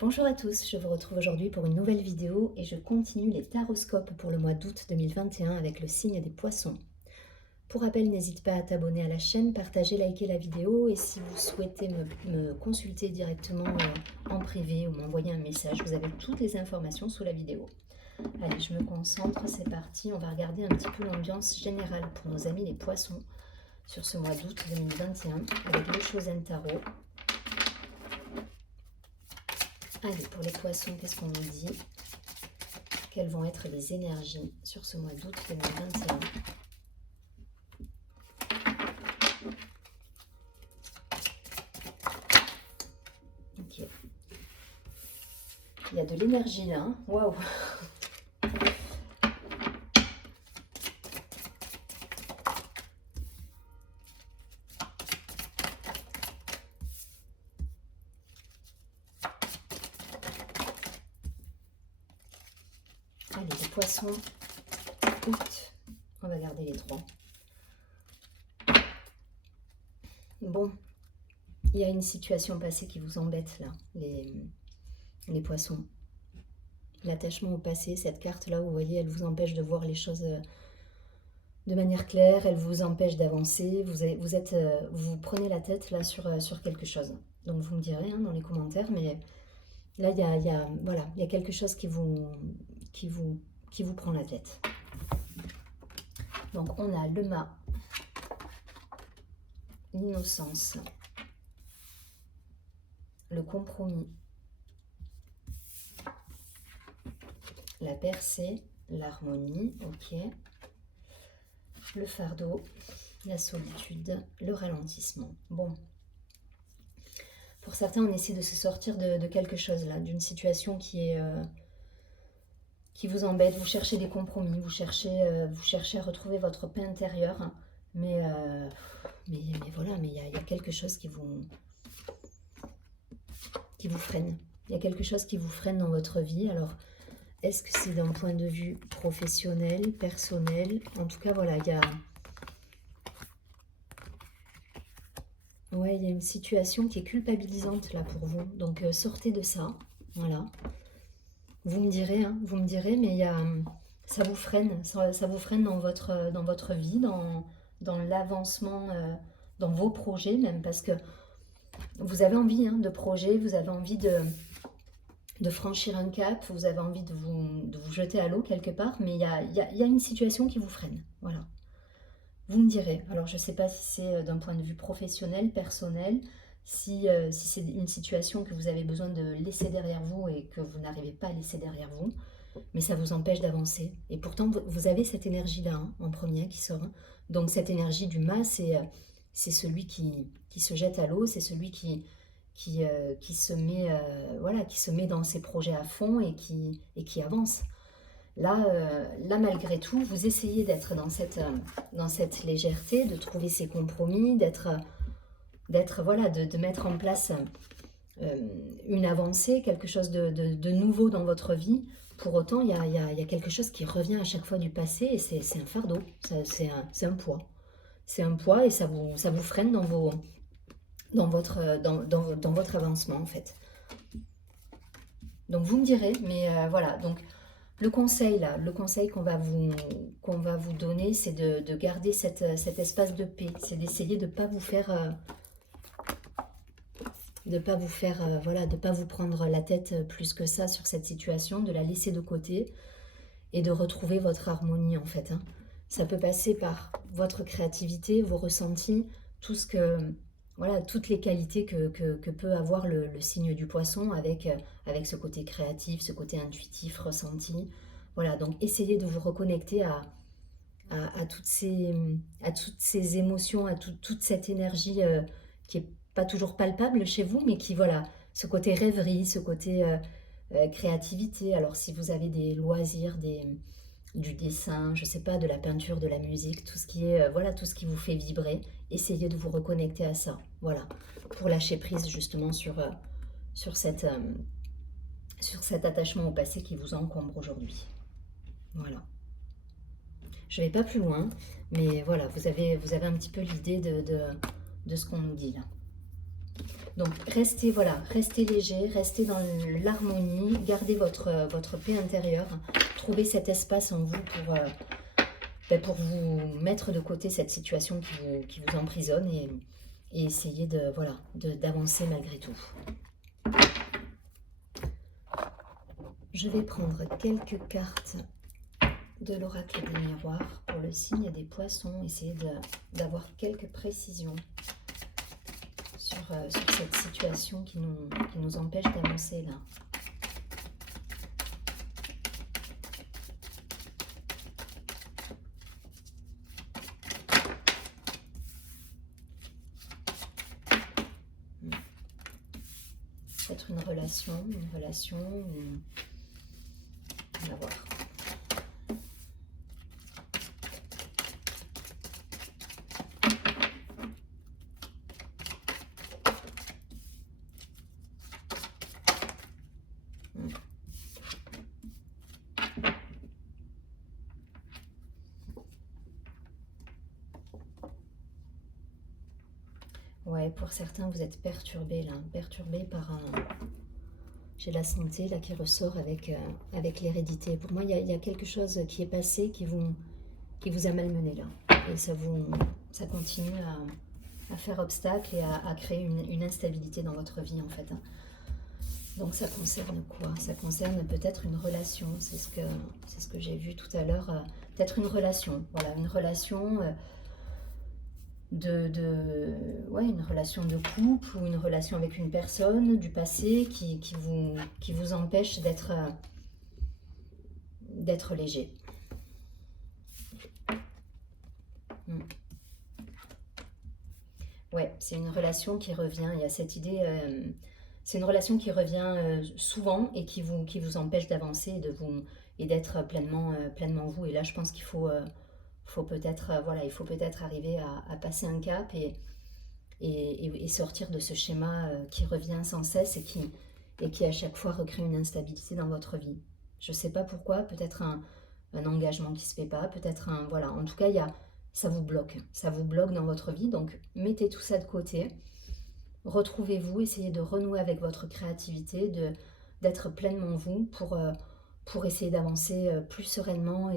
Bonjour à tous, je vous retrouve aujourd'hui pour une nouvelle vidéo et je continue les taroscopes pour le mois d'août 2021 avec le signe des poissons. Pour rappel, n'hésite pas à t'abonner à la chaîne, partager, liker la vidéo et si vous souhaitez me consulter directement en privé ou m'envoyer un message, vous avez toutes les informations sous la vidéo. Allez, je me concentre, c'est parti, on va regarder un petit peu l'ambiance générale pour nos amis les poissons sur ce mois d'août 2021 avec le Chosen Tarot. Allez, pour les poissons, qu'est-ce qu'on nous dit? Quelles vont être les énergies sur ce mois d'août 2021? Ok. Il y a de l'énergie là. Hein. Waouh! Allez, les poissons, août. On va garder les trois. Bon, il y a une situation passée qui vous embête là, les poissons. L'attachement au passé, cette carte-là, vous voyez, elle vous empêche de voir les choses de manière claire, elle vous empêche d'avancer, vous prenez la tête là sur quelque chose. Donc vous me direz hein, dans les commentaires, mais là voilà, il y a quelque chose qui vous prend la tête. Donc on a le mât, l'innocence, le compromis, la percée, l'harmonie, ok, le fardeau, la solitude, le ralentissement. Bon, pour certains, on essaie de se sortir de quelque chose là, d'une situation qui vous embête. Vous cherchez des compromis, vous cherchez à retrouver votre paix intérieure, mais voilà, mais il y a quelque chose qui vous freine. Il y a quelque chose qui vous freine dans votre vie. Alors, est-ce que c'est d'un point de vue professionnel, personnel? En tout cas, voilà, il y a... Ouais, il y a une situation qui est culpabilisante là pour vous. Donc, sortez de ça. Voilà. Vous me direz, hein, mais il y a... Ça vous freine. Ça vous freine dans votre vie, dans l'avancement, dans vos projets même, parce que vous avez envie hein, de projets, vous avez envie de franchir un cap, vous avez envie de vous jeter à l'eau quelque part, mais il y a une situation qui vous freine. Voilà. Vous me direz. Alors, je ne sais pas si c'est d'un point de vue professionnel, personnel, si c'est une situation que vous avez besoin de laisser derrière vous et que vous n'arrivez pas à laisser derrière vous, mais ça vous empêche d'avancer. Et pourtant, vous avez cette énergie-là hein, en premier qui sort. Hein. Donc, cette énergie du mât, c'est celui qui se jette à l'eau, c'est celui qui se met, voilà, qui se met dans ses projets à fond et qui avance. Là, malgré tout, vous essayez d'être dans cette légèreté, de trouver ces compromis, voilà, de mettre en place une avancée, quelque chose de nouveau dans votre vie. Pour autant, il y a quelque chose qui revient à chaque fois du passé et c'est un fardeau, c'est un poids. C'est un poids et ça vous freine dans votre avancement en fait. Donc vous me direz, mais voilà, donc le conseil là, le conseil qu'on va vous donner, c'est de garder cet espace de paix, c'est d'essayer de ne pas vous faire, voilà, de ne pas vous prendre la tête plus que ça sur cette situation, de la laisser de côté et de retrouver votre harmonie en fait. Hein. Ça peut passer par votre créativité, vos ressentis, tout ce que... Voilà, toutes les qualités que peut avoir le signe du poisson avec ce côté créatif, ce côté intuitif, ressenti. Voilà, donc essayez de vous reconnecter à toutes ces émotions, à toute cette énergie qui n'est pas toujours palpable chez vous, mais qui, voilà, ce côté rêverie, ce côté créativité. Alors si vous avez des loisirs, du dessin, je sais pas, de la peinture, de la musique, tout ce qui est, voilà, tout ce qui vous fait vibrer, essayez de vous reconnecter à ça, voilà, pour lâcher prise justement sur cet attachement au passé qui vous encombre aujourd'hui. Voilà. Je ne vais pas plus loin, mais voilà, vous avez un petit peu l'idée de ce qu'on nous dit là. Donc restez, voilà, restez léger, restez dans l'harmonie, gardez votre paix intérieure, trouvez cet espace en vous pour vous mettre de côté cette situation qui vous emprisonne et essayer de, voilà, d'avancer malgré tout. Je vais prendre quelques cartes de l'oracle des miroirs pour le signe des poissons, essayer d'avoir quelques précisions sur cette situation qui nous empêche d'avancer là. Peut-être une relation, on va voir. Ouais, pour certains, vous êtes perturbés là, perturbés par un... J'ai la santé là qui ressort avec l'hérédité. Pour moi, il y a quelque chose qui est passé qui vous a malmené là. Et ça continue à faire obstacle et à créer une instabilité dans votre vie en fait. Donc ça concerne quoi? Ça concerne peut-être une relation, c'est ce que j'ai vu tout à l'heure. Peut-être une relation, voilà, une relation... une relation de couple ou une relation avec une personne du passé qui vous empêche d'être léger. Ouais, c'est une relation qui revient, il y a cette idée, c'est une relation qui revient souvent et qui vous empêche d'avancer et d'être pleinement vous. Et là, je pense qu'il faut peut-être il faut peut-être arriver à passer un cap et sortir de ce schéma qui revient sans cesse et qui à chaque fois recrée une instabilité dans votre vie. Je ne sais pas pourquoi, peut-être un engagement qui ne se fait pas, peut-être un... Voilà, en tout cas, ça vous bloque dans votre vie, donc mettez tout ça de côté, retrouvez-vous, essayez de renouer avec votre créativité, d'être pleinement vous pour essayer d'avancer plus sereinement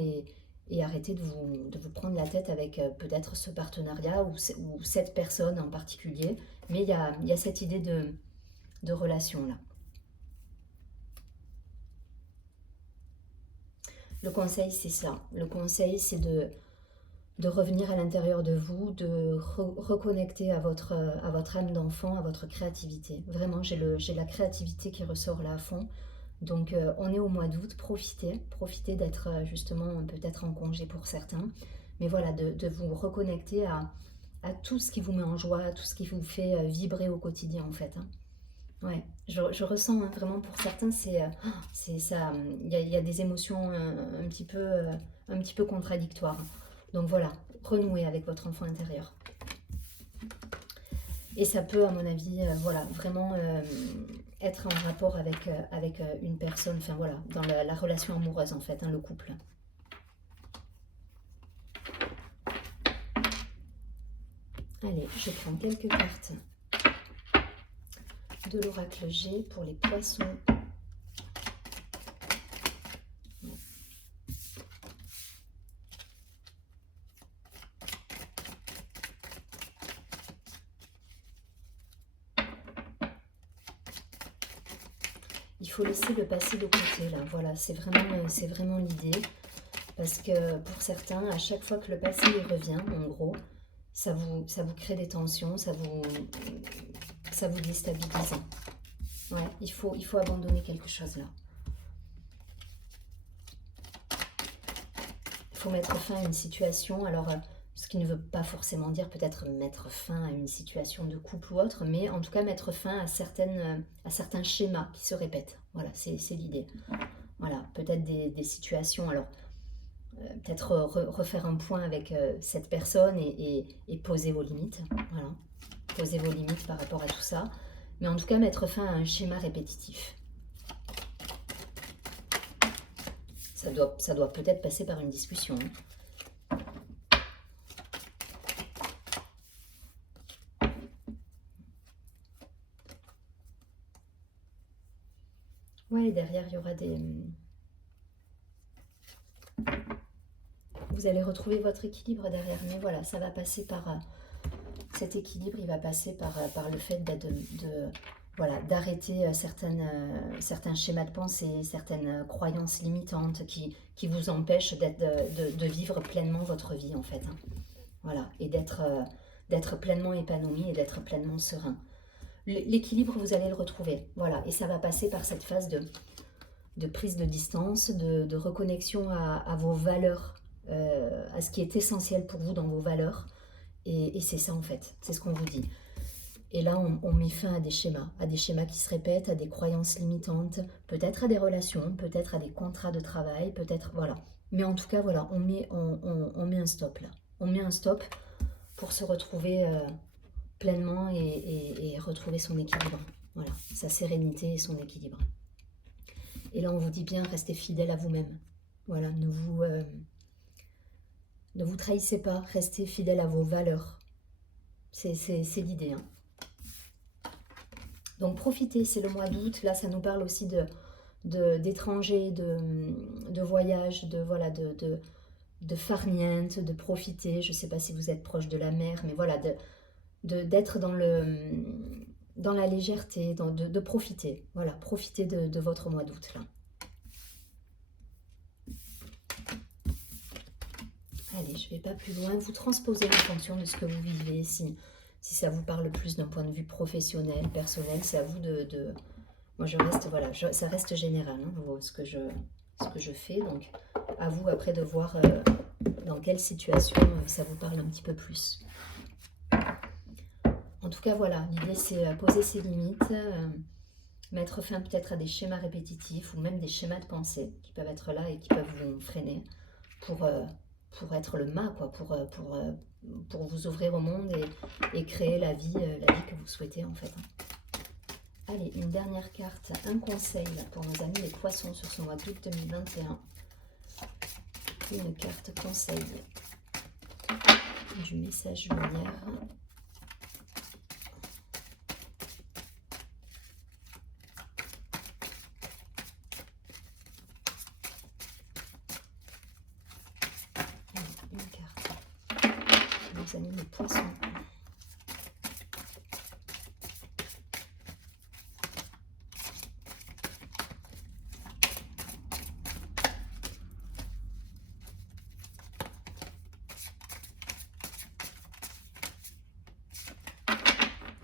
et arrêter de vous prendre la tête avec peut-être ce partenariat ou cette personne en particulier. Mais il y a cette idée de relation là. Le conseil, c'est ça. Le conseil, c'est de revenir à l'intérieur de vous, de reconnecter à votre âme d'enfant, à votre créativité. Vraiment, j'ai la créativité qui ressort là à fond. Donc on est au mois d'août, profitez d'être justement peut-être en congé pour certains, mais voilà, de vous reconnecter à tout ce qui vous met en joie, tout ce qui vous fait vibrer au quotidien en fait. Ouais, je ressens vraiment pour certains, c'est ça, il y a des émotions un petit peu contradictoires. Donc voilà, renouez avec votre enfant intérieur. Et ça peut, à mon avis, voilà, vraiment être en rapport avec une personne, enfin voilà, dans la relation amoureuse en fait, le couple. Allez, je prends quelques cartes de l'oracle G pour les poissons. Il faut laisser le passé de côté là, voilà, c'est vraiment l'idée. Parce que pour certains, à chaque fois que le passé y revient, en gros, ça vous crée des tensions, ça vous déstabilise. Ouais, il faut abandonner quelque chose là. Il faut mettre fin à une situation, alors ce qui ne veut pas forcément dire peut-être mettre fin à une situation de couple ou autre, mais en tout cas mettre fin à certains schémas qui se répètent. Voilà, c'est l'idée. Voilà, peut-être des situations, alors peut-être refaire un point avec cette personne et poser vos limites. Voilà, poser vos limites par rapport à tout ça. Mais en tout cas, mettre fin à un schéma répétitif. Ça doit peut-être passer par une discussion. Ouais, derrière, il y aura des... Vous allez retrouver votre équilibre derrière. Mais voilà, ça va passer par... cet équilibre, il va passer par le fait voilà, d'arrêter certains schémas de pensée, certaines croyances limitantes qui vous empêchent de vivre pleinement votre vie, en fait. Hein. Voilà, et d'être pleinement épanoui et d'être pleinement serein. L'équilibre, vous allez le retrouver. Voilà, et ça va passer par cette phase de prise de distance, de reconnexion à vos valeurs, à ce qui est essentiel pour vous dans vos valeurs. Et c'est ça, en fait, c'est ce qu'on vous dit. Et là, on met fin à des schémas qui se répètent, à des croyances limitantes, peut-être à des relations, peut-être à des contrats de travail, peut-être, voilà. Mais en tout cas, voilà, on met un stop là. On met un stop pour se retrouver pleinement et retrouver son équilibre. Voilà, sa sérénité et son équilibre. Et là, on vous dit bien, restez fidèle à vous-même. Voilà, ne vous trahissez pas, restez fidèle à vos valeurs. C'est l'idée, hein. Donc profitez, c'est le mois d'août. Là, ça nous parle aussi d'étrangers, de voyages, de farniente, de profiter. Je ne sais pas si vous êtes proche de la mer, mais voilà, d'être dans la légèreté, de profiter. Voilà, profitez de votre mois d'août, là. Allez, je ne vais pas plus loin. Vous transposez en fonction de ce que vous vivez. Si ça vous parle plus d'un point de vue professionnel, personnel, c'est à vous de... Moi, je reste, voilà, ça reste général, hein, ce que je fais. Donc, à vous après de voir dans quelle situation ça vous parle un petit peu plus. En tout cas, voilà, l'idée, c'est poser ses limites, mettre fin peut-être à des schémas répétitifs ou même des schémas de pensée qui peuvent être là et qui peuvent vous freiner pour être le mât, quoi, pour vous ouvrir au monde et créer la vie que vous souhaitez, en fait. Allez, une dernière carte, un conseil pour nos amis les poissons sur ce mois d'août 2021. Une carte conseil du message lumière. Amis les poissons.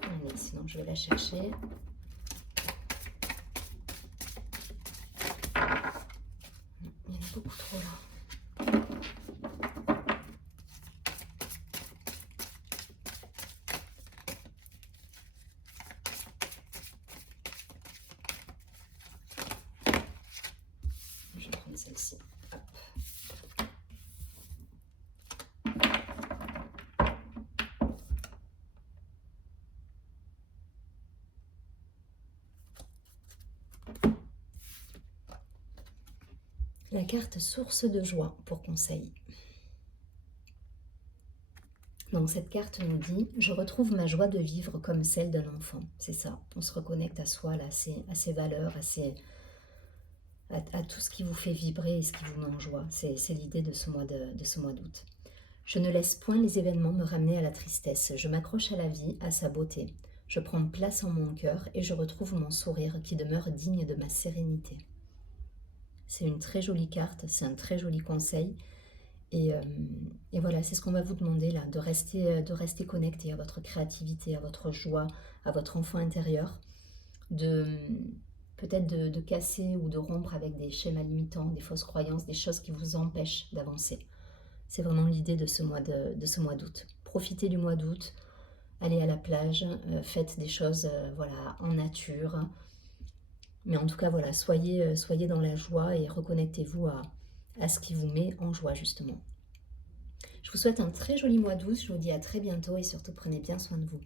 Allez, sinon je vais la chercher. Il y en a beaucoup trop là. Celle-ci. La carte source de joie pour conseil. Donc cette carte nous dit « Je retrouve ma joie de vivre comme celle d'un enfant ». C'est ça, on se reconnecte à soi, là, à ses valeurs, à tout ce qui vous fait vibrer et ce qui vous met en joie. C'est l'idée de ce mois d'août. Je ne laisse point les événements me ramener à la tristesse. Je m'accroche à la vie, à sa beauté. Je prends place en mon cœur et je retrouve mon sourire qui demeure digne de ma sérénité. C'est une très jolie carte, c'est un très joli conseil. Et voilà, c'est ce qu'on va vous demander là, de rester connecté à votre créativité, à votre joie, à votre enfant intérieur, peut-être de casser ou de rompre avec des schémas limitants, des fausses croyances, des choses qui vous empêchent d'avancer. C'est vraiment l'idée de ce mois d'août. Profitez du mois d'août, allez à la plage, faites des choses voilà, en nature. Mais en tout cas, voilà, soyez dans la joie et reconnectez-vous à ce qui vous met en joie, justement. Je vous souhaite un très joli mois d'août. Je vous dis à très bientôt et surtout prenez bien soin de vous.